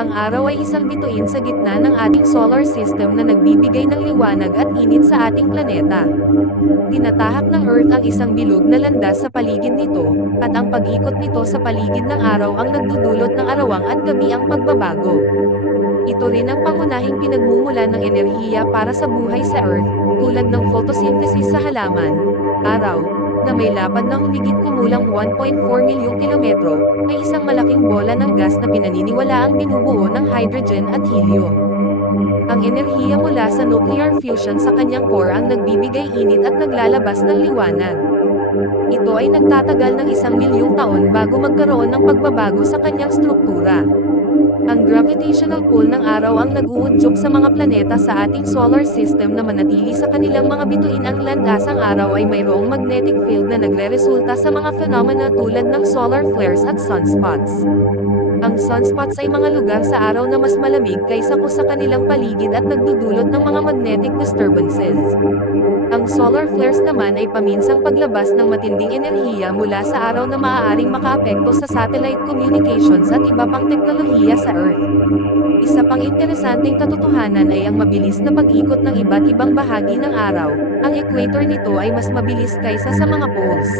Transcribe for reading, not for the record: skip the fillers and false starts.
Ang araw ay isang bituin sa gitna ng ating solar system na nagbibigay ng liwanag at init sa ating planeta. Tinatahak ng Earth ang isang bilog na landas sa paligid nito, at ang pag-ikot nito sa paligid ng araw ang nagdudulot ng arawang at gabi ang pagbabago. Ito rin ang pangunahing pinagmumulan ng enerhiya para sa buhay sa Earth, tulad ng photosynthesis sa halaman. Araw, na may lapad na humigit kumulang 1.4 milyong kilometro, ay isang malaking bola ng gas na pinaniniwalaang binubuo ng hydrogen at helium. Ang enerhiya mula sa nuclear fusion sa kanyang core ang nagbibigay init at naglalabas ng liwanag. Ito ay nagtatagal ng 1 milyong taon bago magkaroon ng pagbabago sa kanyang struktura. Ang gravitational pull ng araw ang nag-uudyok sa mga planeta sa ating solar system na manatili sa kanilang mga bituin. Ang landasang araw ay mayroong magnetic field na nagreresulta sa mga phenomena tulad ng solar flares at sunspots. Ang sunspots ay mga lugar sa araw na mas malamig kaysa sa kanilang paligid at nagdudulot ng mga magnetic disturbances. Ang solar flares naman ay paminsang paglabas ng matinding enerhiya mula sa araw na maaaring makaapekto sa satellite communications at iba pang teknolohiya sa Earth. Isa pang interesanteng katotohanan ay ang mabilis na pag-ikot ng iba't ibang bahagi ng araw. Ang equator nito ay mas mabilis kaysa sa mga poles.